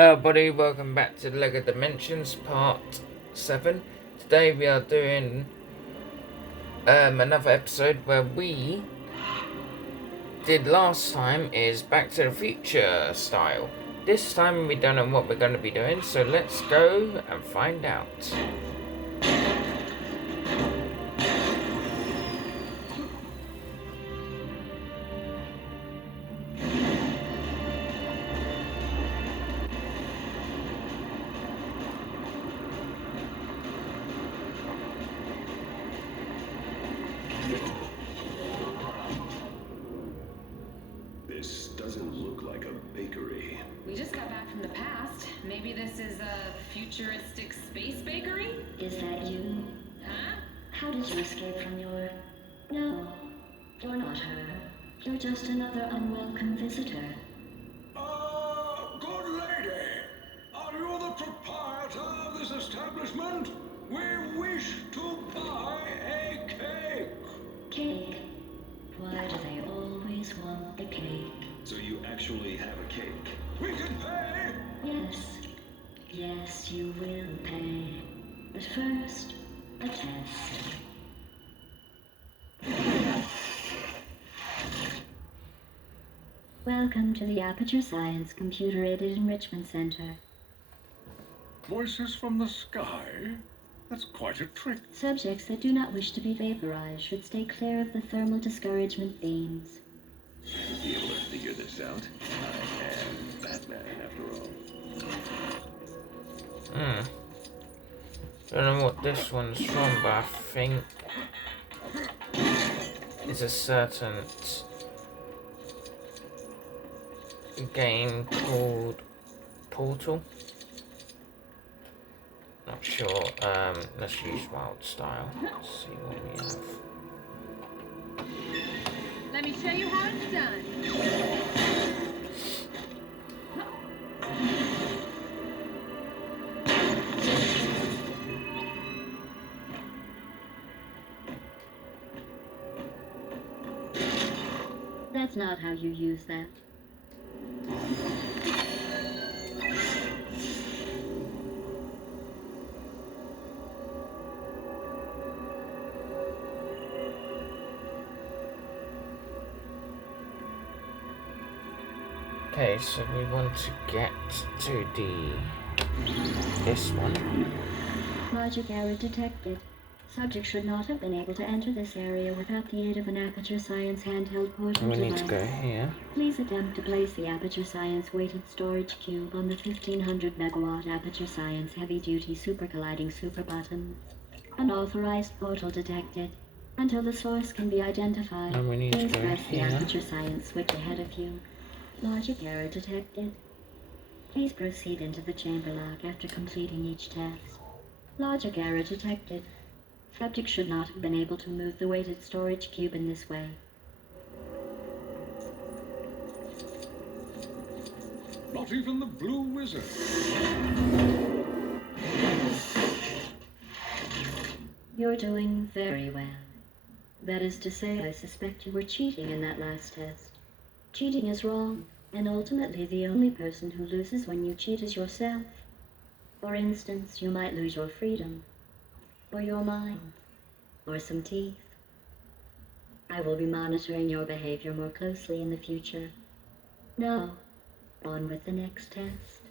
Buddy, welcome back to LEGO Dimensions Part 7. Today we are doing another episode where we did last time is Back to the Future style. This time we don't know what we're going to be doing, so let's go and find out. This doesn't look like a bakery. We just got back from the past. Maybe this is a futuristic space bakery? Is that you? Huh? How did you escape from your... No, you're not her. You're just another unwelcome visitor. Good lady. Are you the proprietor of this establishment? We wish to buy a cake. Cake? Why do they always want the cake? So you actually have a cake? We can pay. Yes. Yes, you will pay. But first, a test. Welcome to the Aperture Science Computer-Aided Enrichment Center. Voices from the sky? That's quite a trick. Subjects that do not wish to be vaporized should stay clear of the thermal discouragement beams. You'll be able to figure this out. I am Batman, after all. Don't know what this one's from, but I think it's a certain game called Portal. Not sure. Let's use Wild Style. Let's see what we have. Let me show you how it's done. That's not how you use that. Okay, so we want to get to this one. Logic error detected. Subject should not have been able to enter this area without the aid of an Aperture Science handheld portal We device. need to go here. Please attempt to place the Aperture Science weighted storage cube on the 1500 megawatt Aperture Science heavy-duty supercolliding super button. Unauthorized portal detected. Until the source can be identified, And we need to please go press the here. Aperture Science switch ahead of you. Logic error detected. Please proceed into the chamber lock after completing each test. Logic error detected. Subject should not have been able to move the weighted storage cube in this way. Not even the Blue Wizard. You're doing very well. That is to say, I suspect you were cheating in that last test. Cheating is wrong, and ultimately the only person who loses when you cheat is yourself. For instance, you might lose your freedom, or your mind, or some teeth. I will be monitoring your behavior more closely in the future. Now, on with the next test.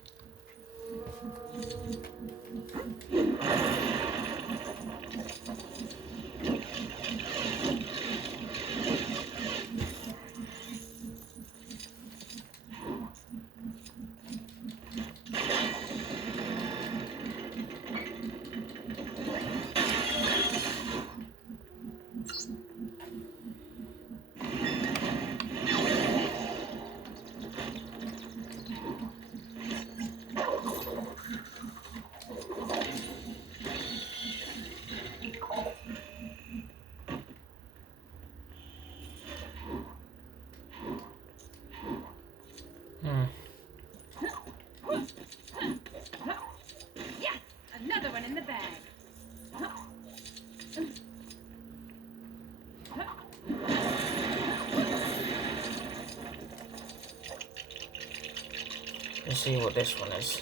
Let's see what this one is.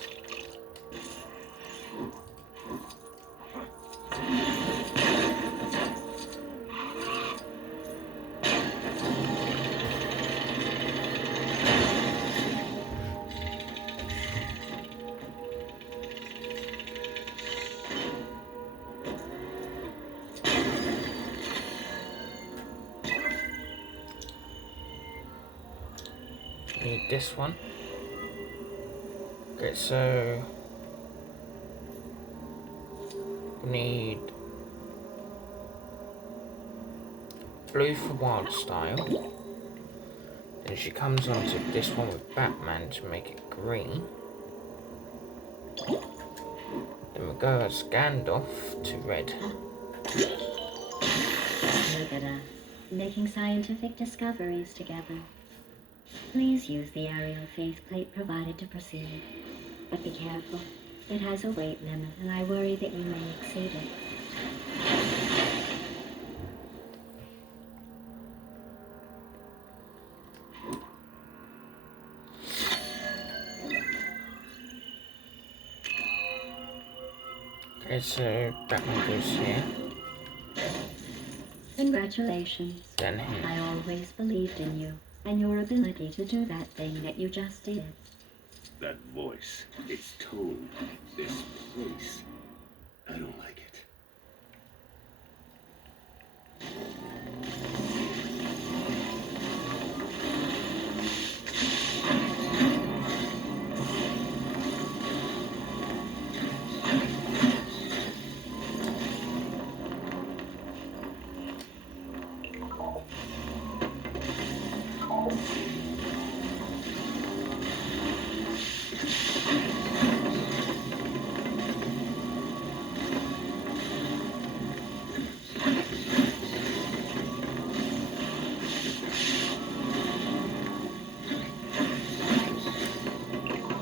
Need this one. Okay, so we need blue for wild style. Then she comes onto this one with Batman to make it green. Then we go as Gandalf to red. Look at us, making scientific discoveries together. Please use the aerial faceplate provided to proceed. But be careful. It has a weight limit, and I worry that you may exceed it. Okay, so Batman goes here. Congratulations. Then here. I always believed in you, and your ability to do that thing that you just did. That voice, its tone, this place. I don't like it.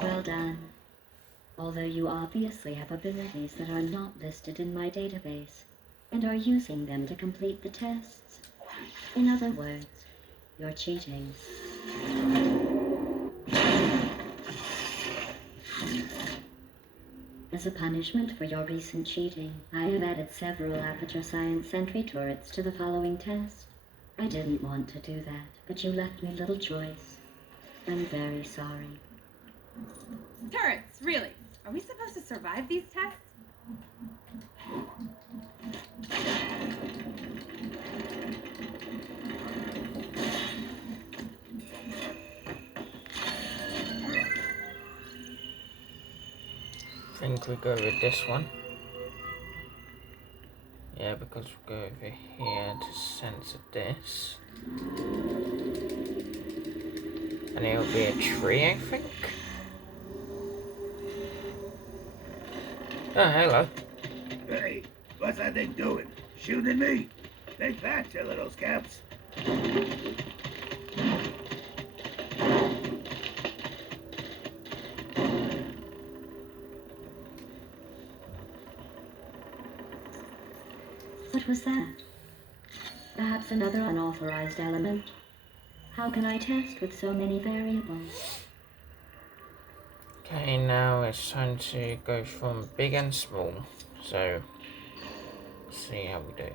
Well done. Although you obviously have abilities that are not listed in my database, and are using them to complete the tests. In other words, you're cheating. As a punishment for your recent cheating, I have added several Aperture Science Sentry turrets to the following test. I didn't want to do that, but you left me little choice. I'm very sorry. Turrets, really? Are we supposed to survive these tests? I think we go with this one. Yeah, because we go over here to censor this. And it'll be a tree, I think. Oh, hello. Hey, what's that thing doing? Shooting me? Take that, you little scamps. What was that? Perhaps another unauthorized element? How can I test with so many variables? Okay, now it's time to go from big and small. So, let's see how we do.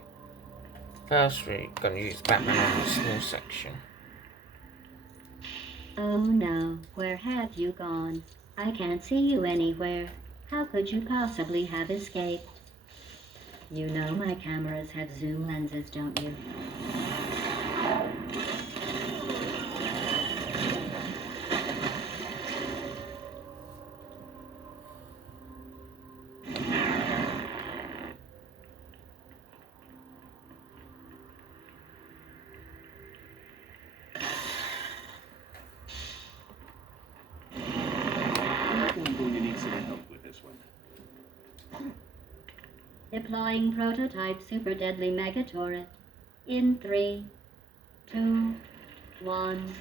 First, we're going to use Batman on the small section. Oh no, where have you gone? I can't see you anywhere. How could you possibly have escaped? You know my cameras have zoom lenses, don't you? I'm going to need some help with this one. Deploying prototype super deadly mega turret. In 3, 2, 1.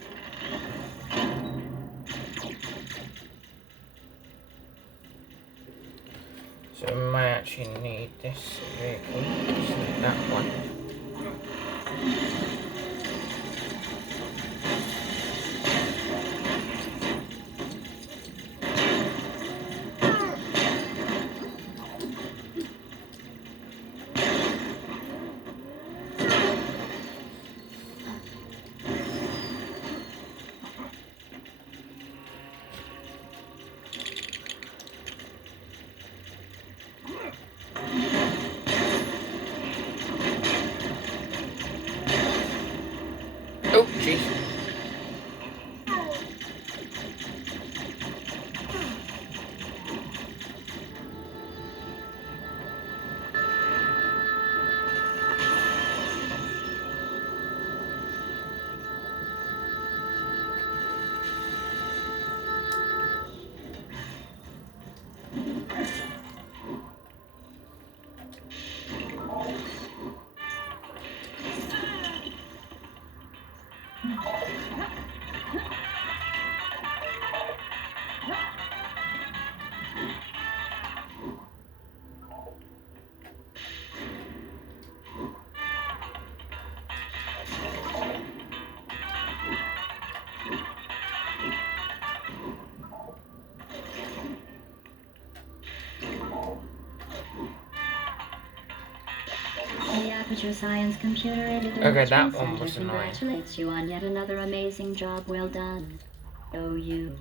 So we might actually need this vehicle. Just need that one. Future Science Computer Aided Okay, Enrichment that one Center was annoying. congratulates you on yet another amazing job well done. Oh, you.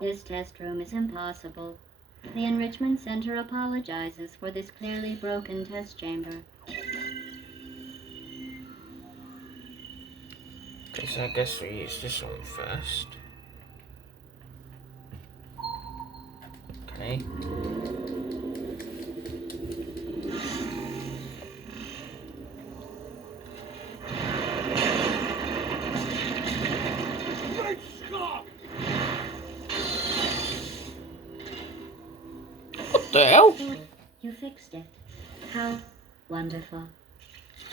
This test room is impossible. The Enrichment Center apologizes for this clearly broken test chamber. Okay, so I guess we use this one first. Okay. Great Scott! What the hell? You fixed it. How wonderful.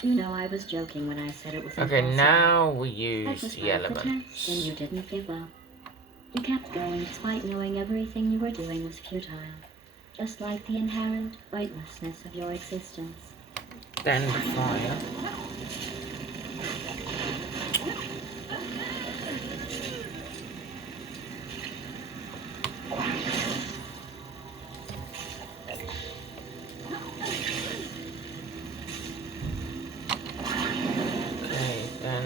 You know I was joking when I said it was Okay, impossible. now we That use was the part of the test, and elements. you didn't give up. You kept going despite knowing everything you were doing was futile. Just like the inherent pointlessness of your existence. Then the fire. Okay, then.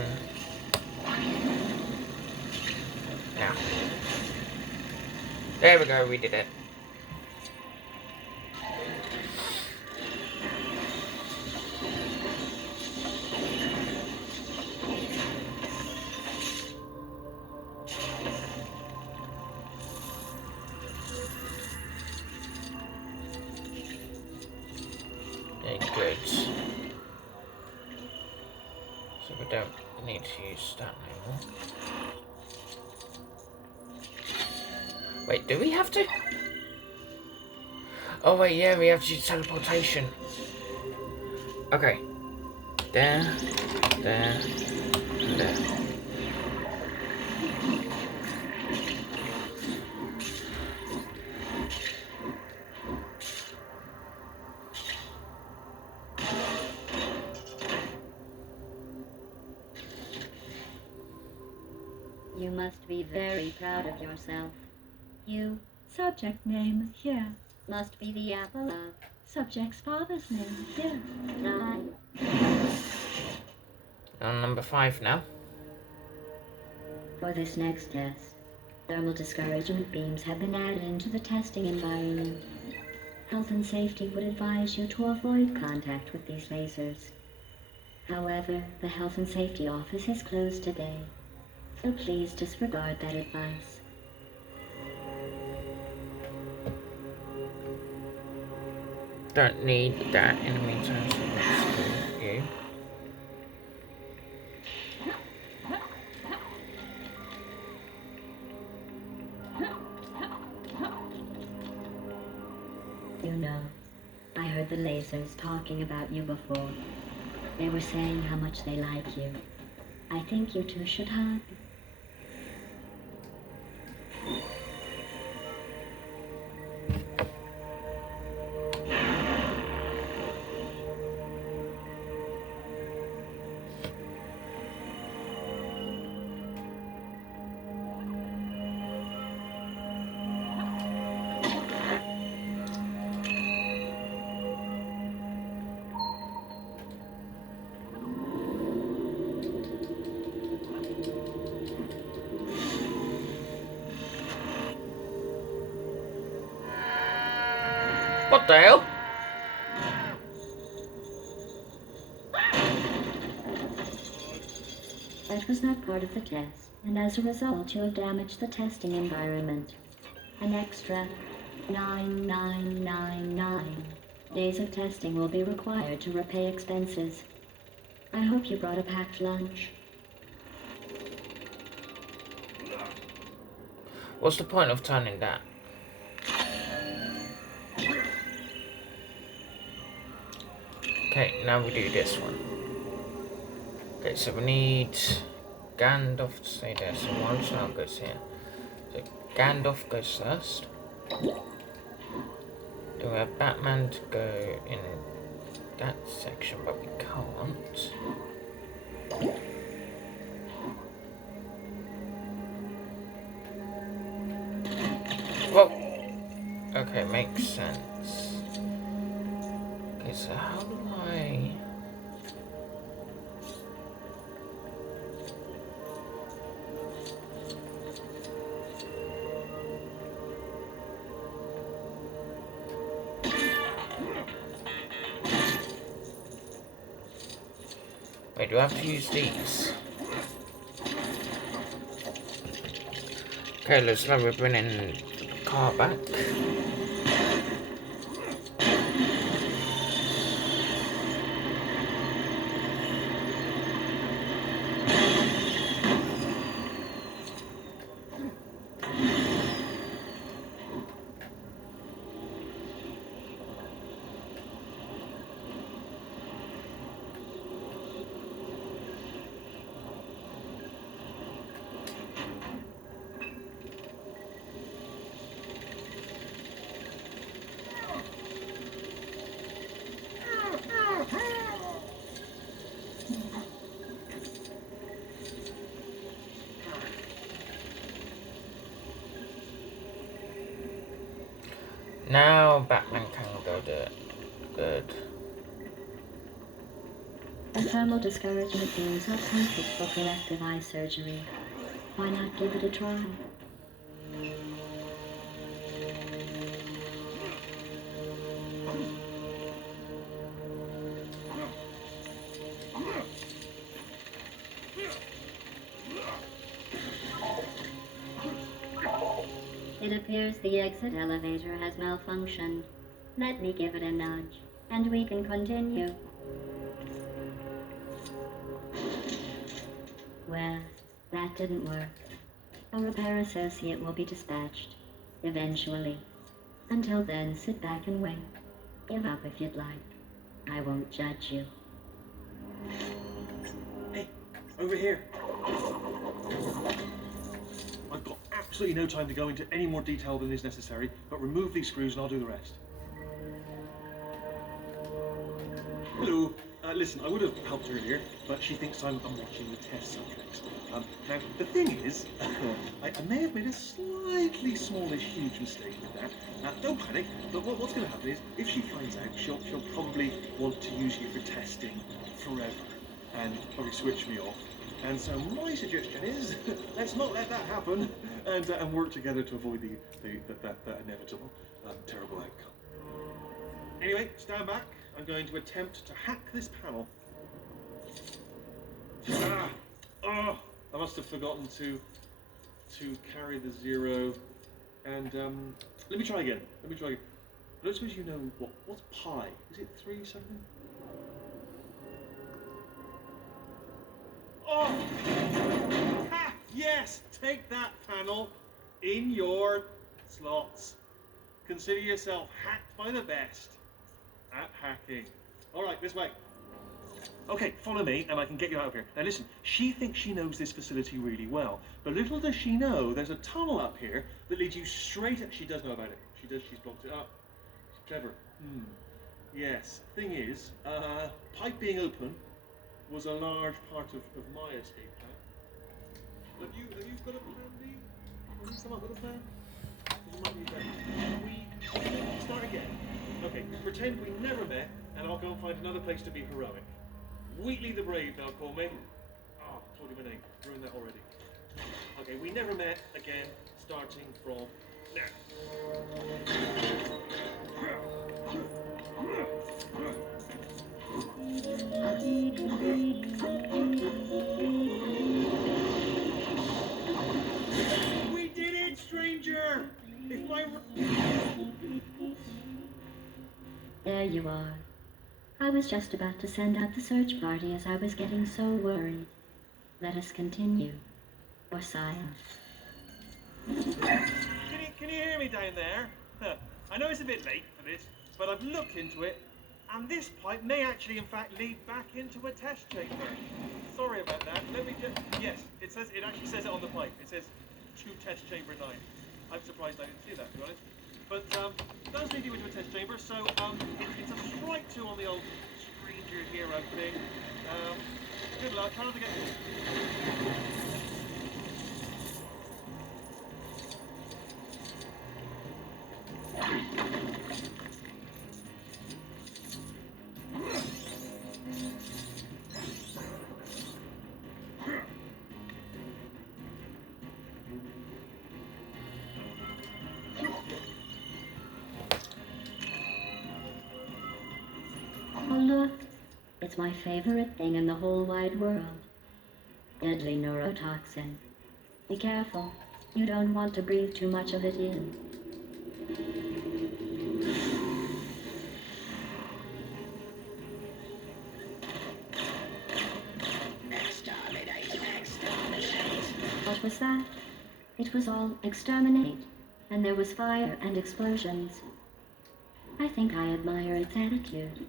Yeah. There we go, we did it. Okay, good. So we don't need to use that anymore. Wait, do we have to? Oh wait, yeah, we have to use teleportation. Okay. There, there, and there. You must be very proud of yourself. You, subject name, here, must be the apple of subject's father's name, here. Now On number 5 now. for this next test, thermal discouragement beams have been added into the testing environment. Health and safety would advise you to avoid contact with these lasers. However, the Health and Safety Office is closed today, so please disregard that advice. Don't need that in the meantime, so let's do you. You know, I heard the lasers talking about you before. They were saying how much they like you. I think you two should hug. What the hell? That was not part of the test, and as a result you have damaged the testing environment. An extra 9999 days of testing will be required to repay expenses. I hope you brought a packed lunch. What's the point of turning that? Okay, now we do this one. Okay, so we need Gandalf to stay there, so one shot goes here. So Gandalf goes first. Do we have Batman to go in that section, but we can't. Whoa! makes sense. Okay, so how do I... Wait, do I have to use these? Okay, looks like we're bringing the car back. Now Batman can go do it. Good. The thermal discouragement beams are perfect for corrective eye surgery. Why not give it a try? It appears the exit elevator has malfunctioned. Let me give it a nudge, and we can continue. Well, that didn't work. A repair associate will be dispatched, eventually. Until then, sit back and wait. Give up if you'd like. I won't judge you. Hey, over here. I've got absolutely no time to go into any more detail than is necessary, but remove these screws and I'll do the rest. Hello. Listen, I would have helped earlier, but she thinks I'm watching the test subjects. Now, the thing is, I may have made a slightly smallish, huge mistake with that. Don't panic, but what's going to happen is, if she finds out, she'll probably want to use you for testing forever, and probably switch me off. And so my suggestion is, let's not let that happen, and work together to avoid that inevitable, terrible outcome. Anyway, stand back. I'm going to attempt to hack this panel. Oh, I must have forgotten to carry the 0. And let me try again. I don't suppose you know what's pi? Is it 3 something? Oh! Ha! Yes! Take that, panel, in your slots. Consider yourself hacked by the best at hacking. All right, this way. Okay, follow me and I can get you out of here. Now listen, she thinks she knows this facility really well, but little does she know there's a tunnel up here that leads you straight at... She does know about it. She does, she's blocked it up. She's clever. Yes, thing is, pipe being open was a large part of my escape plan. Have you got a plan B? Have you come up with a plan? You might need that. We start again. Okay, pretend we never met, and I'll go and find another place to be heroic. Wheatley the Brave, they'll call me. Oh, told you my name. Ruined that already. Okay, we never met again, starting from now. We did it, stranger! If my... There you are. I was just about to send out the search party as I was getting so worried. Let us continue. Or silence. Can you hear me down there? I know it's a bit late for this, but I've looked into it, and this pipe may actually, in fact, lead back into a test chamber. Sorry about that. Let me just... Yes, it actually says it on the pipe. It says to test chamber 9. I'm surprised I didn't see that, to be honest. But it does lead you into a test chamber, so it's a strike 2 on the old stranger hero thing. Good luck. Try not to get... it's my favorite thing in the whole wide world. Deadly neurotoxin. Be careful. You don't want to breathe too much of it in. What was that? It was all exterminate, and there was fire and explosions. I think I admire its attitude.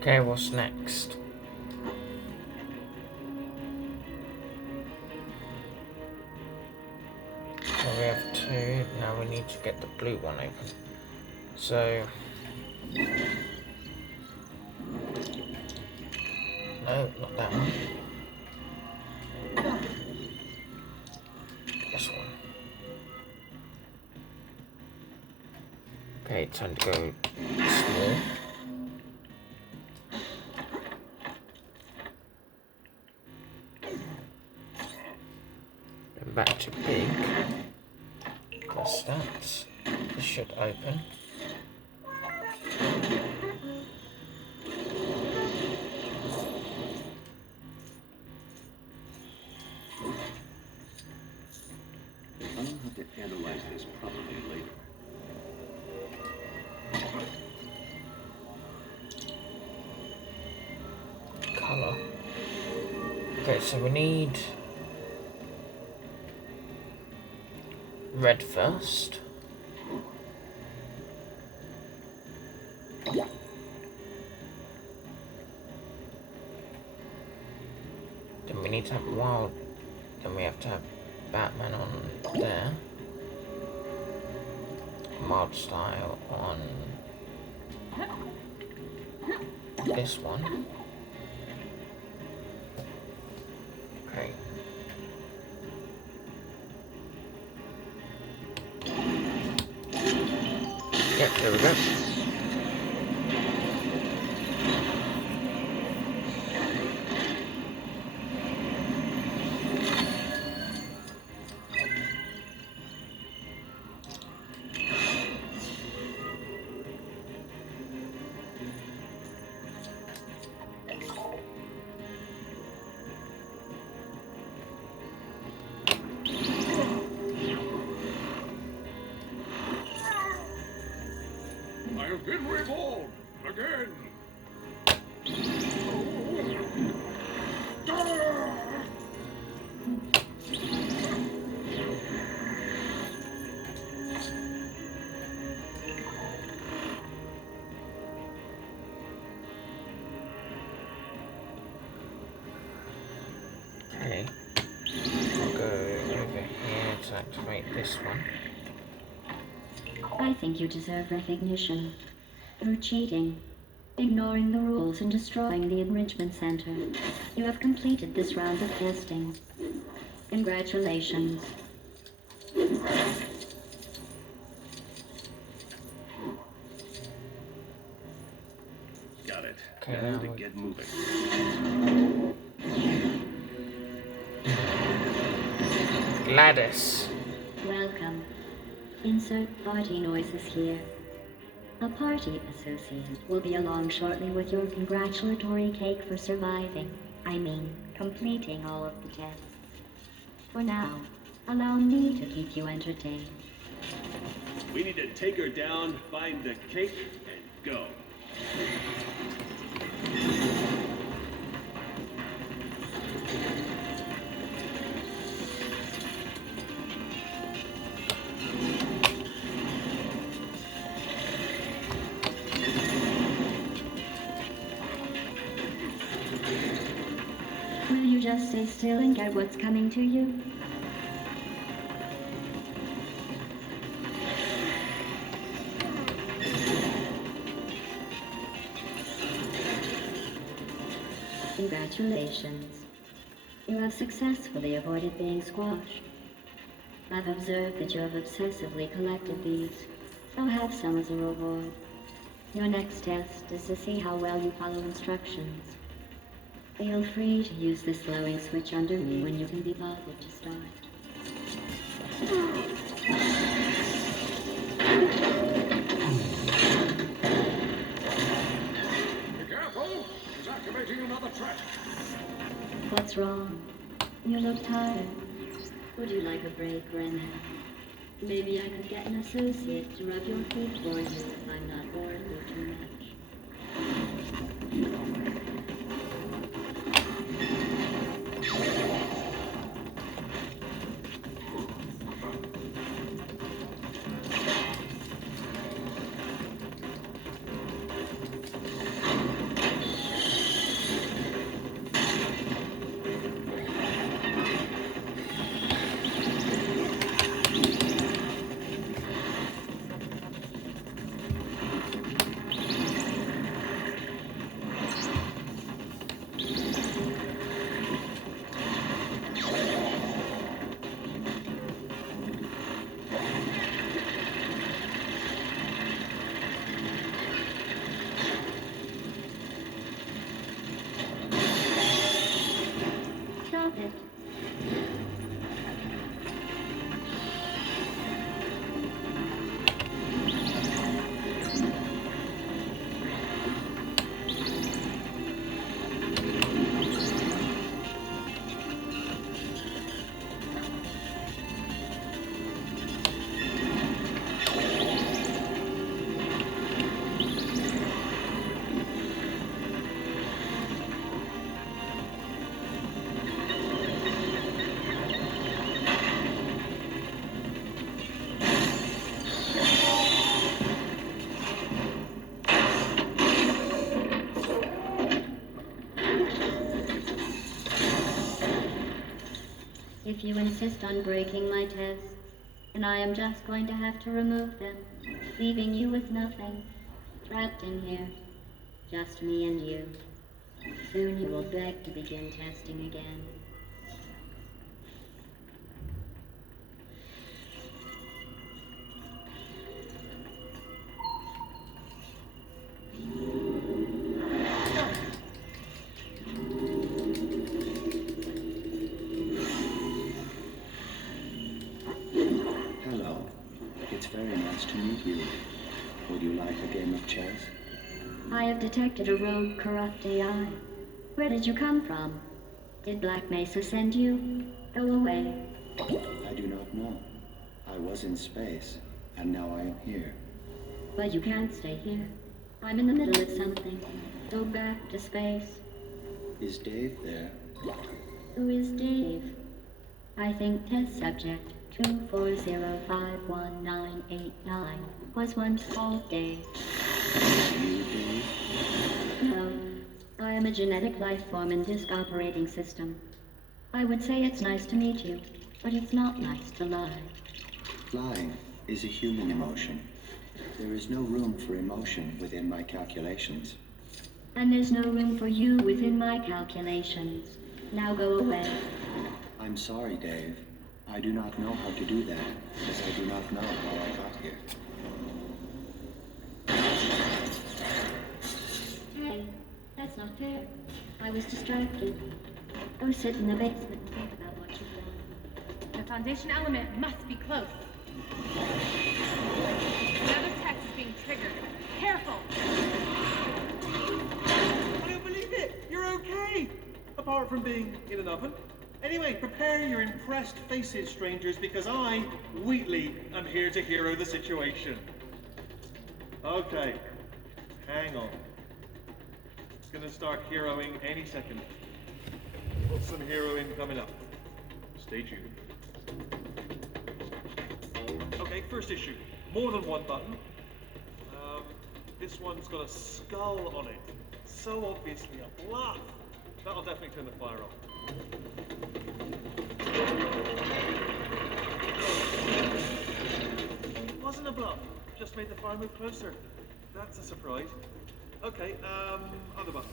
Okay, what's next? So we have two. Now we need to get the blue one open. So no, not that one. This one. Okay, time to go small. Then back to big. Press that. This should open. I'll have to analyze this properly later. Color. Okay, so we need red first. Then we need to have wild. Then we have to have Batman on there. Mod style on this one. Okay. Yep, there we go. I have been reborn again. Okay. I'll go over here to activate this one. I think you deserve recognition. Through cheating, ignoring the rules, and destroying the enrichment center, you have completed this round of testing. Congratulations. Got it. Okay, Now now to we- get moving. Gladys. Welcome. Insert party noises here. A party associate will be along shortly with your congratulatory cake for surviving. I mean, completing all of the tests. For now, allow me to keep you entertained. We need to take her down, find the cake, and go. Will you just stay still and get what's coming to you? Congratulations. You have successfully avoided being squashed. I've observed that you have obsessively collected these, so have some as a reward. Your next test is to see how well you follow instructions. Feel free to use the slowing switch under me when you can be bothered to start. Be careful! He's activating another threat. What's wrong? You look tired. Would you like a break, Gwen? Maybe I could get an associate to rub your feet for you if I'm not bored you too much. Stop it. If you insist on breaking my tests, then I am just going to have to remove them, leaving you with nothing, trapped in here, just me and you. Soon you will beg to begin testing again. Hello. It's very nice to meet you. Would you like a game of chess? I have detected a rogue, corrupt AI. Where did you come from? Did Black Mesa send you? Go away. I do not know. I was in space, and now I am here. But you can't stay here. I'm in the middle of something. Go back to space. Is Dave there? Who is Dave? I think test subject 240518989 was once called Dave. You, Dave? No, I am a genetic life form in disk operating system. I would say it's nice to meet you, but it's not nice to lie. Flying is a human emotion. There is no room for emotion within my calculations. And there's no room for you within my calculations. Now go away. I'm sorry, Dave. I do not know how to do that, as I do not know how I got here. Hey, that's not fair. I was distracted. Go sit in the basement and think about what you've done. The Foundation element must be close. Another text is being triggered. Careful! I don't believe it! You're okay! Apart from being in an oven. Anyway, prepare your impressed faces, strangers, because I, Wheatley, am here to hero the situation. Okay, hang on. It's gonna start heroing any second. Some heroing coming up. Stay tuned. Okay, first issue. More than one button. This one's got a skull on it. So obviously a bluff. That'll definitely turn the fire off. It wasn't a bluff. Just made the fire move closer. That's a surprise. Okay, other button.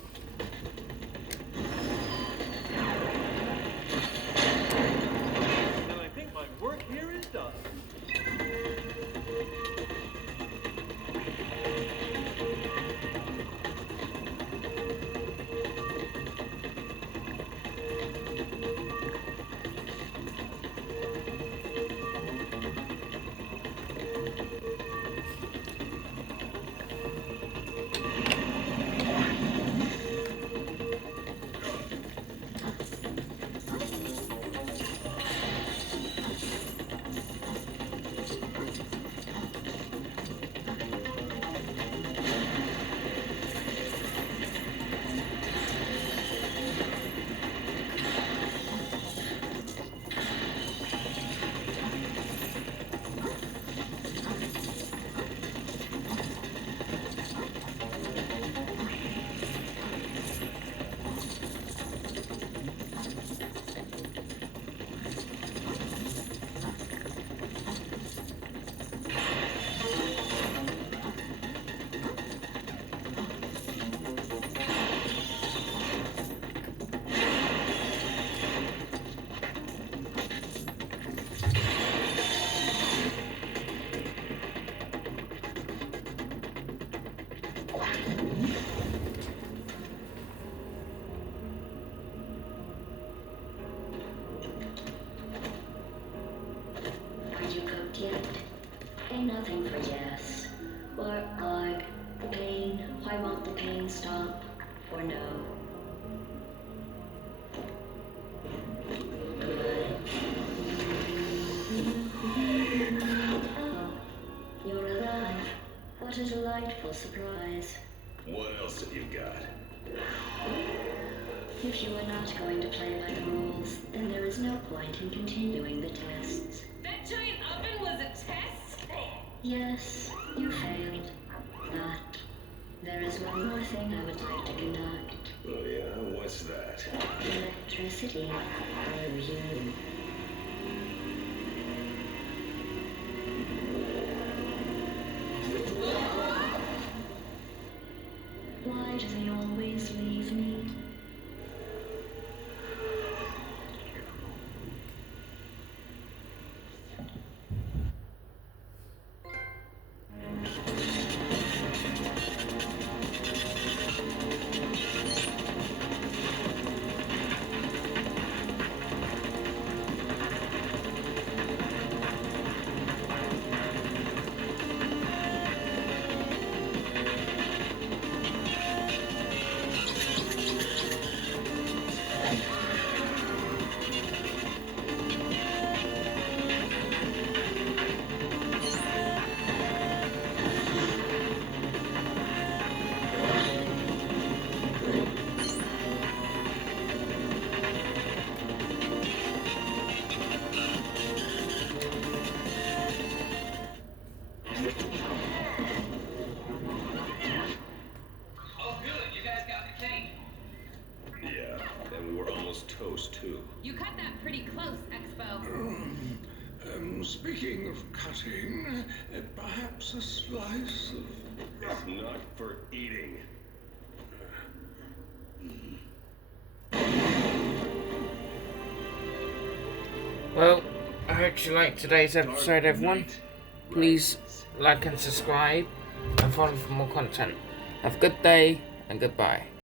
And I think my work here is done. nothing for yes. Or arg, the pain, why won't the pain stop? Or no. Good. Oh, you're alive. What a delightful surprise. What else have you got? If you are not going to play by the rules, then there is no point in continuing the tests. That giant oven was a test? Yes, you failed. But there is one more thing I would like to conduct. Oh yeah? What's that? Electricity through you. Why do they always leave me? Oh, good. You guys got the cake. Yeah, and we're almost toast too. You cut that pretty close, Expo. Speaking of cutting, perhaps a slice of... It's not for eating. Well, I hope you liked today's episode, everyone. Please like and subscribe and follow for more content. Have a good day and goodbye.